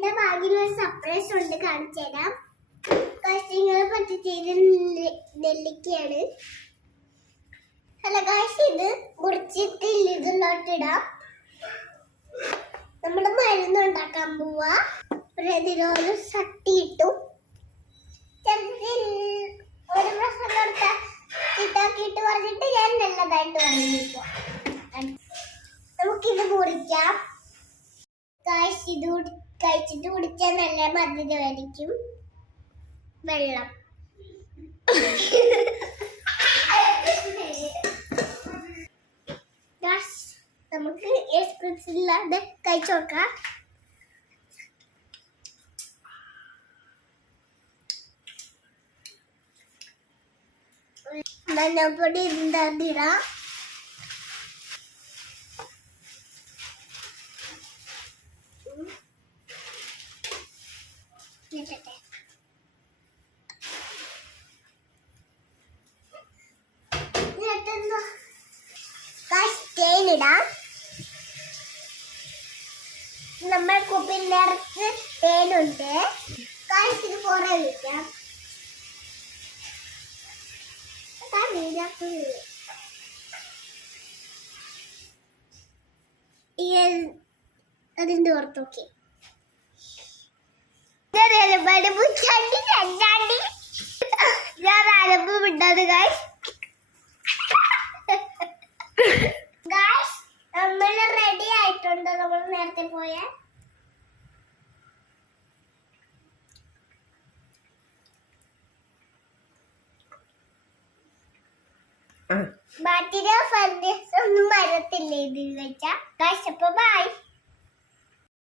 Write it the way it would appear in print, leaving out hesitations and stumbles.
എന്റെ ഭാഗ്യമുള്ള സർപ്രൈസ് ഉണ്ട്, കാണിച്ചു തരാം. കഷ്ണങ്ങളെ പറ്റി ചെയ്ത നെല്ലിക്കയാണ്. ഹലോ ഗായ്സ്, ഇത് മുറിച്ചിട്ട് ഇതിലോട്ടിടാം. നമ്മള് മരുന്നുണ്ടാക്കാൻ പോവാ. പ്രതിരോധ ശക്തി കിട്ടും. ഒരു പ്രശ്നം കൊടുത്താൽ ചിട്ടാക്കിയിട്ട് പറഞ്ഞിട്ട് ഞാൻ നല്ലതായിട്ട് പറഞ്ഞിപ്പോ നമുക്കിത് കുടിക്കാം. ഗായ്സ്, ഇത് കഴിച്ചിട്ട് കുടിച്ചാൽ നല്ല മധുരമായിരിക്കും. വെള്ളം നമുക്ക് എക്സ്പ്രസ് ഇല്ലാതെ കഴിച്ചു നോക്കാം. മഞ്ഞപ്പൊടി എന്താ തേനിടാം. നമ്മൾ കുപ്പിനകത്ത് തേനുണ്ട്. ഇത് കുറെ വയ്ക്കാം. അതിന്റെ പുറത്തൊക്കെ ഞാൻ അലമ്പ് വിട്ടത് ഗായ്സ്. നമ്മൾ റെഡി ആയിട്ടുണ്ട്. നമ്മൾ നേരത്തെ പോയ ബാറ്ററി ഫർണിച്ചർ ഒന്നും വരത്തില്ല ഇതിൽ വെച്ചാ. ഗായ്സ്, അപ്പൊ ബൈ.